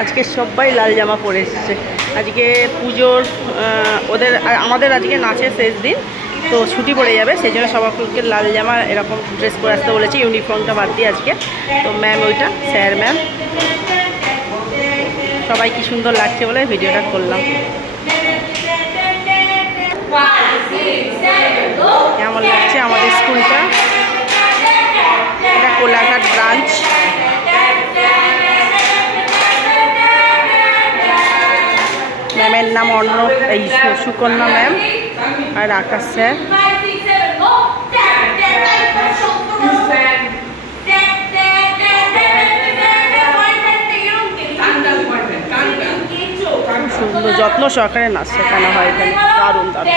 আজকে সবাই লাল জামা পরে এসেছে। আজকে পুজোর ওদের আমাদের আজকে নাচের শেষ দিন, তো ছুটি পড়ে যাবে, সেই জন্য সবাইকে লাল জামা এরকম ড্রেস পরে আসতে বলেছি, ইউনিফর্মটা বাদ দিয়ে আজকে। তো ম্যাম ওইটা স্যার ম্যাম সবাই কি সুন্দর লাগছে বলে ভিডিওটা করলাম। কেমন লাগছে আমাদের স্কুলটা? এটা কোলাঘাট ব্রাঞ্চ। ম্যামের নাম এই সুকন্যা ম্যাম আর আকাশ স্যার। সুন্দর যত্ন সহকারে নাচ শেখানো হয় এখানে, দারুণ দারুণ।